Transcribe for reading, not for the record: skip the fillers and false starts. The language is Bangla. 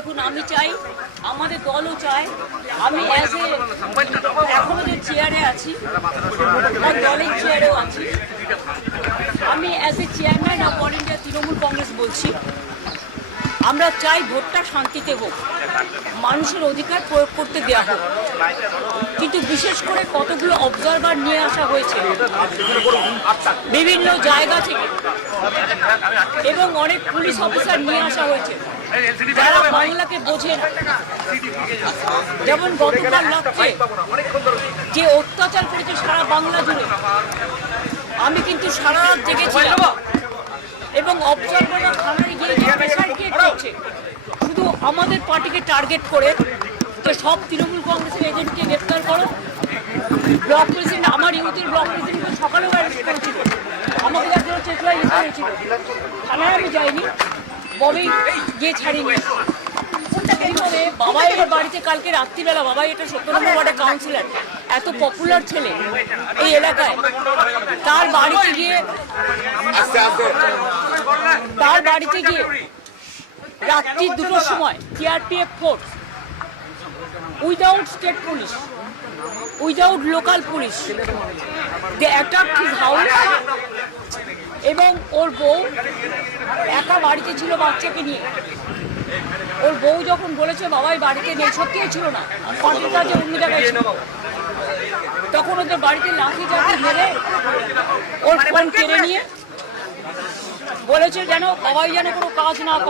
দেখুন আমি চাই, আমাদের দলও চায়, আমি এখনো যে চেয়ারে আছি, দলের চেয়ারেও আছি, আমি as a chairman of all India Trinamool Congress বলছি, আমরা চাই ভোটটা শান্তিতে হোক, মানুষের অধিকার প্রয়োগ করতে দেওয়া হোক। কিন্তু বিশেষ করে কতগুলো অবজারভার নিয়ে আসা হয়েছে বিভিন্ন জায়গা থেকে এবং অনেক পুলিশ অফিসার নিয়ে আসা হয়েছে যারা বাংলাকে বোঝে না। যেমন গতকাল রাত্রে যে অত্যাচার করেছে সারা বাংলা জুড়ে, আমি কিন্তু সারা রাত জেগেছিলাম এবং অবজারভাররা থানায় গিয়ে প্রেশার ক্রিয়েট করছে শুধু আমাদের পার্টিকে টার্গেট করে, যে সব তৃণমূল কংগ্রেসের এজেন্টকে গ্রেপ্তার করো। ব্লক প্রেসিডেন্ট, আমার ইউথের ব্লক প্রেসিডেন্টকে সকালেও অ্যারেস্ট করেছিল, আমাকে যাদের চেতলা ইয়ে করেছিল, থানায় আমি যাইনি, ববি গিয়ে ছাড়িনি। এইভাবে বাবাইয়ের বাড়িতে কালকে রাত্রিবেলা, বাবাই এটা 17 নম্বর ওয়ার্ডের কাউন্সিলর, এত পপুলার ছেলে এই এলাকায়, তার বাড়িতে গিয়ে রাত্রি 2টোর সময় CRPF force, without state police, without local police, they attacked his house. এবং ওর বউ একা বাড়িতে ছিল বাচ্চাকে নিয়ে। ওর বউ যখন বলেছে বাবাই বাড়িতে নেই, সত্যিই ছিল না, পার্টির কাজে অন্য জায়গায় ছিল, তখন ওদের বাড়িতে লাঠি চাঠি মেরে ওর ফোন কেড়ে নিয়ে বলেছে যেন বাবাই যেন কোনো কাজ না করে।